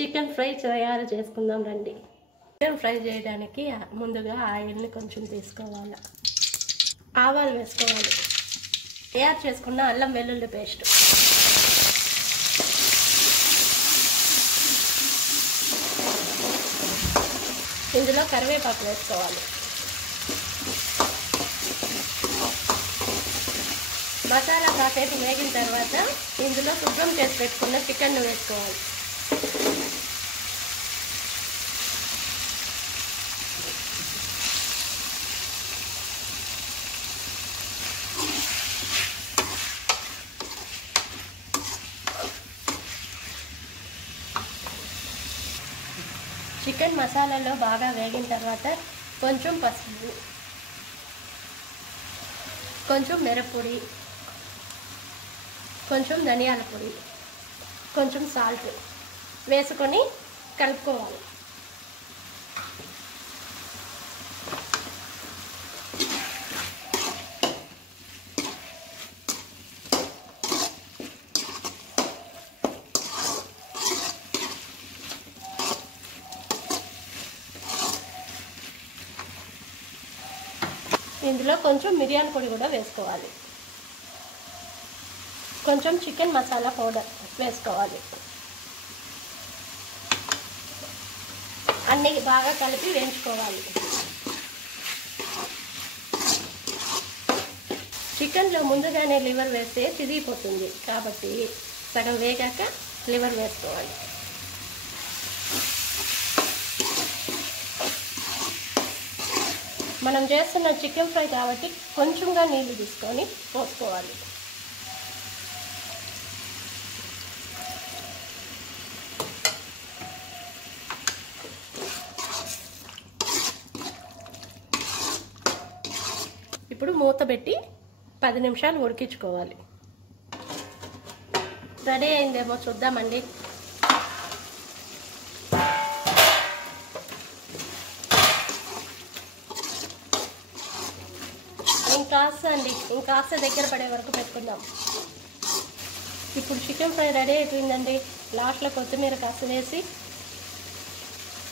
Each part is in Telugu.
చికెన్ ఫ్రై తయారు చేసుకుందాం రండి. చికెన్ ఫ్రై చేయడానికి ముందుగా ఆయిల్ని కొంచెం తీసుకోవాలి. ఆవాలు వేసుకోవాలి. తయారు చేసుకున్న అల్లం వెల్లుల్లి పేస్ట్, ఇందులో కరివేపాకు వేసుకోవాలి. మసాలా కాసేపు వేగిన తర్వాత ఇందులో శుభ్రం చేసి పెట్టుకున్న చికెన్ను వేసుకోవాలి. చికెన్ మసాలాలో బాగా వేగిన తర్వాత కొంచెం పసుపు, కొంచెం మిరప్పొడి, కొంచెం ధనియాల పొడి, కొంచెం సాల్ట్ వేసుకొని కలుపుకోవాలి. ఇందులో కొంచెం మిరియాల పొడి కూడా వేసుకోవాలి. కొంచెం చికెన్ మసాలా పౌడర్ వేసుకోవాలి. అన్నీ బాగా కలిపి వేయించుకోవాలి. చికెన్లో ముందుగానే లివర్ వేస్తే చిరిగిపోతుంది కాబట్టి సగం వేగాక లివర్ వేసుకోవాలి. మనం చేస్తున్న చికెన్ ఫ్రై కాబట్టి కొంచెంగా నీళ్లు తీసుకొని పోసుకోవాలి. ఇప్పుడు మూత పెట్టి 10 నిమిషాలు ఉడికించుకోవాలి. రెడీ అయిందేమో చూద్దామండి. ఇంకాస్త దగ్గర పడే వరకు పెట్టుకుందాం. ఇప్పుడు చికెన్ ఫ్రై రెడీ అయిపోయిందండి. లాస్ట్లో కొత్తిమీర కాస్త వేసి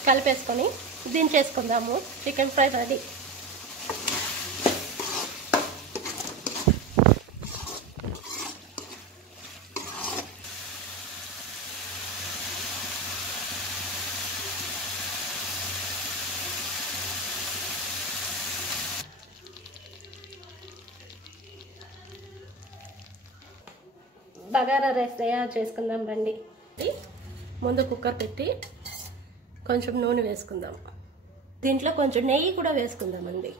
కలిపేసుకొని దించేసుకుందాము. Chicken fry ready. Bagara rice తయారు చేసుకుందాం రండి. ముందు కుక్కర్ పెట్టి కొంచెం నూనె వేసుకుందాం. దీంట్లో కొంచెం నెయ్యి కూడా వేసుకుందామండి.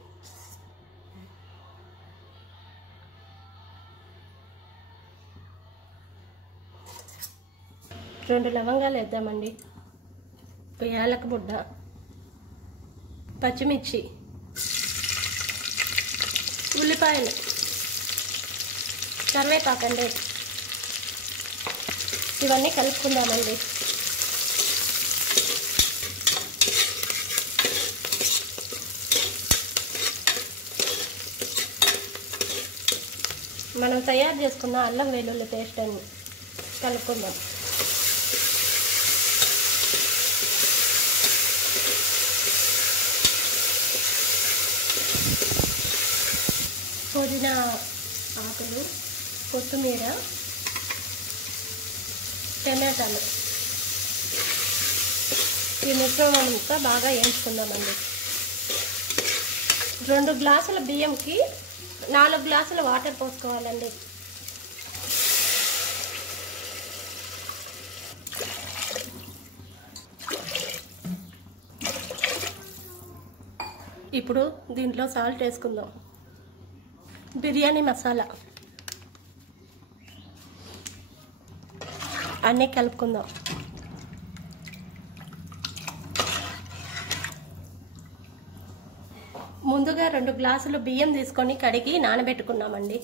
రెండు లవంగాలు వేద్దామండి. యాలక బుడ్డ, పచ్చిమిర్చి, ఉల్లిపాయలు, కరివేపాకండి. ఇవన్నీ కలుపుకుందామండి. మనం తయారు చేసుకున్న అల్లం వెల్లుల్లి పేస్ట్ అని కలుపుకుందాం. పుదీనా ఆకులు, కొత్తిమీర, టమాటాలు, ఈ మిశ్రమం అంతా బాగా వేయించుకుందామండి. 2 గ్లాసుల బియ్యంకి 4 గ్లాసుల వాటర్ పోసుకోవాలండి. ఇప్పుడు దీంట్లో సాల్ట్ వేసుకుందాం. బిర్యానీ మసాలా అన్నీ కలుపుకుందాం. ముందుగా 2 గ్లాసులు బియ్యం తీసుకొని కడిగి నానబెట్టుకున్నామండి.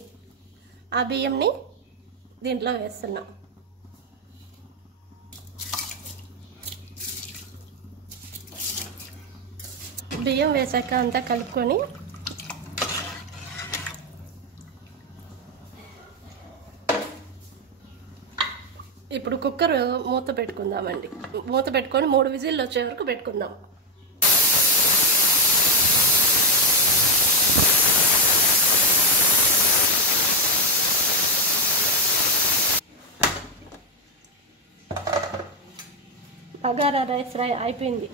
ఆ బియ్యంని దీంట్లో వేస్తున్నాం. బియ్యం వేసాక అంతా కలుపుకొని ఇప్పుడు కుక్కర్ మూత పెట్టుకుందామండి. మూత పెట్టుకొని 3 విజిల్లు వచ్చే వరకు పెట్టుకుందాం. బగారా రైస్ అయిపోయింది.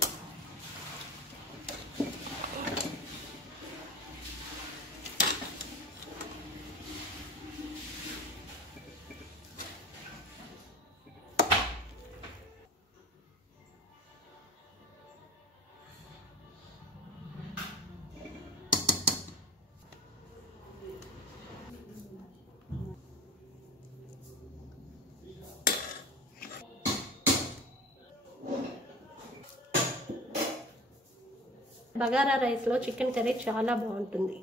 బగారా రైస్లో చికెన్ కర్రీ చాలా బాగుంటుంది.